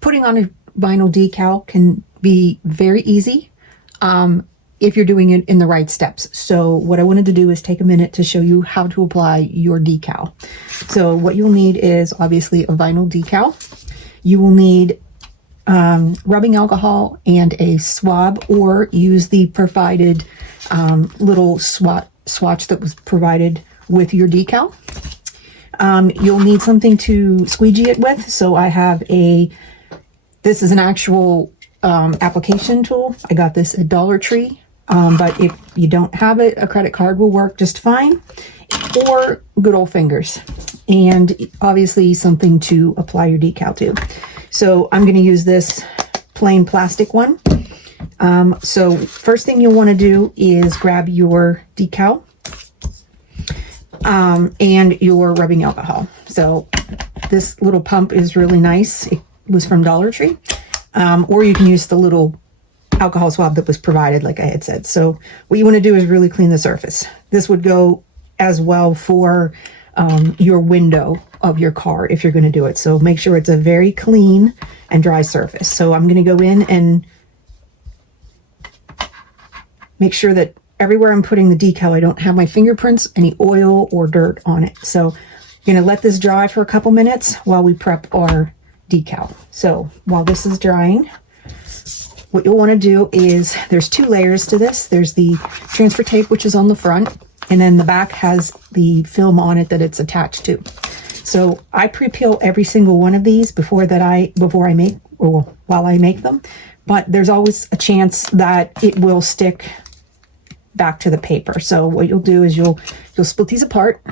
Putting on a vinyl decal can be very easy if you're doing it in the right steps. So what I wanted to do is take a minute to show you how to apply your decal. So what you'll need is obviously a vinyl decal. You will need rubbing alcohol and a swab, or use the provided little swatch that was provided with your decal. You'll need something to squeegee it with. So I have this is an actual application tool. I got this at Dollar Tree, but if you don't have it, a credit card will work just fine, or good old fingers, and obviously something to apply your decal to. So I'm going to use this plain plastic one. So first thing you'll want to do is grab your decal and your rubbing alcohol. So this little pump is really nice. It was from Dollar Tree, or you can use the little alcohol swab that was provided, like I had said. So what you want to do is really clean the surface. This would go as well for your window of your car if you're going to do it. So make sure it's a very clean and dry surface. So I'm going to go in and make sure that everywhere I'm putting the decal, I don't have my fingerprints, any oil or dirt on it. So I'm going to let this dry for a couple minutes while we prep our decal. So while this is drying, what you'll want to do is, there's two layers to this. There's the transfer tape, which is on the front, and then the back has the film on it that it's attached to. So I pre-peel every single one of these before I make, or while I make them, but there's always a chance that it will stick back to the paper. So what you'll do is you'll split these apart,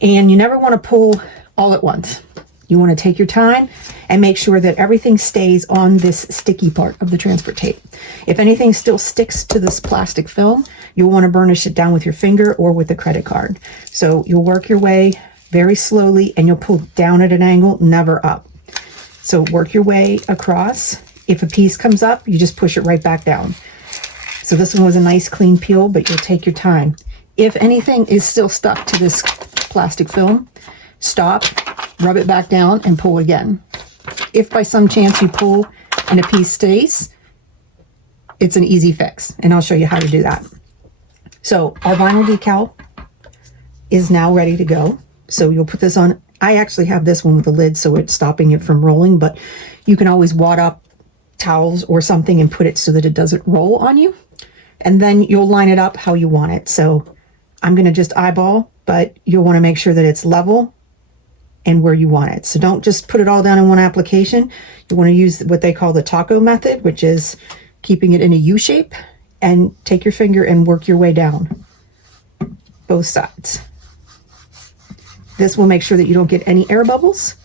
and you never want to pull all at once. You want to take your time and make sure that everything stays on this sticky part of the transfer tape. If anything still sticks to this plastic film, you'll want to burnish it down with your finger or with a credit card. So you'll work your way very slowly, and you'll pull down at an angle, never up. So work your way across. If a piece comes up, you just push it right back down. So this one was a nice clean peel, but you'll take your time. If anything is still stuck to this plastic film, stop, rub it back down, and pull again. If by some chance you pull and a piece stays, it's an easy fix, and I'll show you how to do that. So our vinyl decal is now ready to go. So you'll put this on. I actually have this one with a lid, so it's stopping it from rolling, but you can always wad up towels or something and put it so that it doesn't roll on you. And then you'll line it up how you want it. So I'm going to just eyeball, but you'll want to make sure that it's level and where you want it. So don't just put it all down in one application. You want to use what they call the taco method, which is keeping it in a U shape, and take your finger and work your way down both sides. This will make sure that you don't get any air bubbles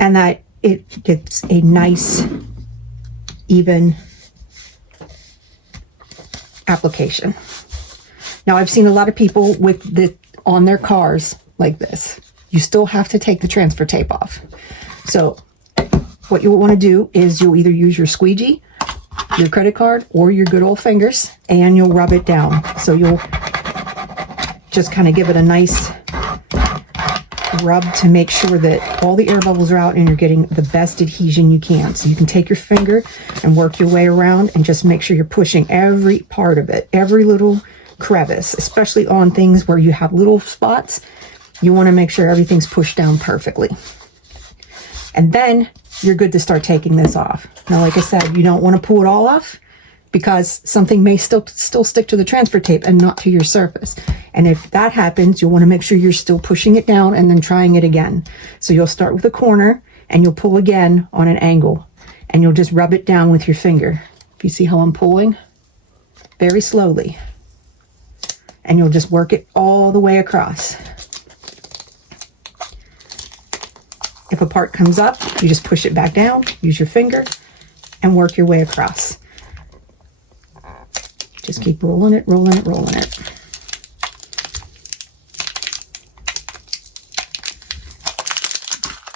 and that it gets a nice, even application. Now, I've seen a lot of people with on their cars like this. You still have to take the transfer tape off. So what you'll want to do is you'll either use your squeegee, your credit card, or your good old fingers, and you'll rub it down. So you'll just kind of give it a nice rub to make sure that all the air bubbles are out and you're getting the best adhesion you can. So you can take your finger and work your way around and just make sure you're pushing every part of it, every little crevice, especially on things where you have little spots. You want to make sure everything's pushed down perfectly. And then you're good to start taking this off. Now, like I said, you don't want to pull it all off because something may still stick to the transfer tape and not to your surface. And if that happens, you'll want to make sure you're still pushing it down and then trying it again. So you'll start with a corner and you'll pull again on an angle, and you'll just rub it down with your finger. If you see how I'm pulling, very slowly. And you'll just work it all the way across. If a part comes up, you just push it back down, use your finger, and work your way across. Just keep rolling it, rolling it, rolling it.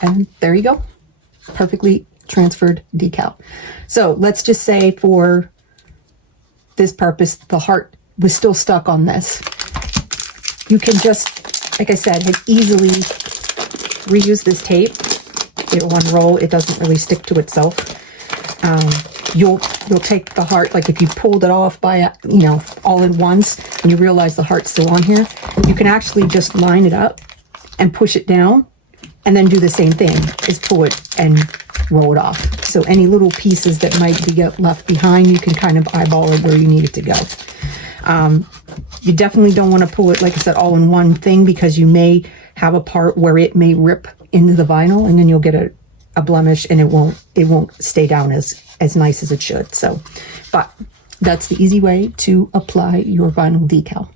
And there you go. Perfectly transferred decal. So let's just say for this purpose, the heart was still stuck on this. You can just, like I said, easily reuse this tape. It will unroll. It doesn't really stick to itself. You'll take the heart, like if you pulled it off by, you know, all at once, and you realize the heart's still on here, you can actually just line it up and push it down, and then do the same thing, is pull it and roll it off. So any little pieces that might be left behind, you can kind of eyeball it where you need it to go. You definitely don't want to pull it, like I said, all in one thing, because you may have a part where it may rip into the vinyl, and then you'll get a blemish, and it won't stay down as nice as it should. So, but that's the easy way to apply your vinyl decal.